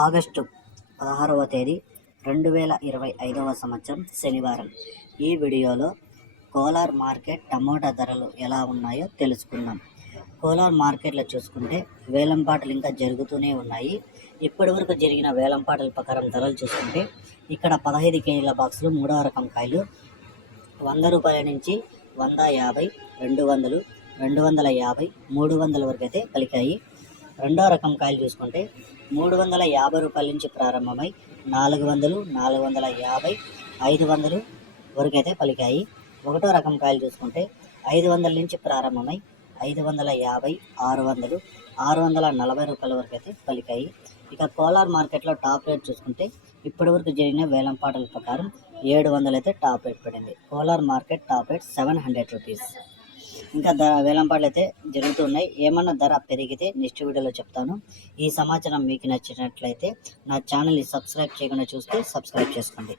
August పదహారవ తేదీ రెండు వేల ఇరవై ఐదవ సంవత్సరం శనివారం. ఈ వీడియోలో కోలార్ మార్కెట్ టమోటా ధరలు ఎలా ఉన్నాయో తెలుసుకుందాం. కోలార్ మార్కెట్లో చూసుకుంటే వేలంపాటలు ఇంకా జరుగుతూనే ఉన్నాయి. ఇప్పటివరకు జరిగిన వేలంపాటల ప్రకారం ధరలు చూసుకుంటే ఇక్కడ పదహైదు కేజీల బాక్సులు మూడవ రకం కాయలు వంద రూపాయల నుంచి వంద యాభై రెండు వందలు రెండు వందల యాభై మూడు వందల వరకు అయితే పలికాయి. రెండో రకం కాయలు చూసుకుంటే మూడు వందల యాభై రూపాయల నుంచి ప్రారంభమై నాలుగు వందలు నాలుగు వందల యాభై ఐదు వందలు వరకు అయితే పలికాయి. ఒకటో రకం కాయలు చూసుకుంటే ఐదు వందల నుంచి ప్రారంభమై ఐదు వందల యాభై ఆరు వందలు ఆరు వందల నలభై రూపాయల వరకు అయితే పలికాయి. ఇక కోలార్ మార్కెట్లో టాప్ రేట్ చూసుకుంటే ఇప్పటి వరకు జరిగిన వేలంపాటల ప్రకారం ఏడు వందలు అయితే టాప్ రేట్ పడింది. Kolar market top rate seven hundred rupees. ఇంకా ధర వేలంపాట్లు అయితే జరుగుతున్నాయి. ఏమన్నా ధర పెరిగితే నెక్స్ట్ వీడియోలో చెప్తాను. ఈ సమాచారం మీకు నచ్చినట్లయితే నా ఛానల్ని సబ్స్క్రైబ్ చేయకుండా చూస్తే సబ్స్క్రైబ్ చేసుకోండి.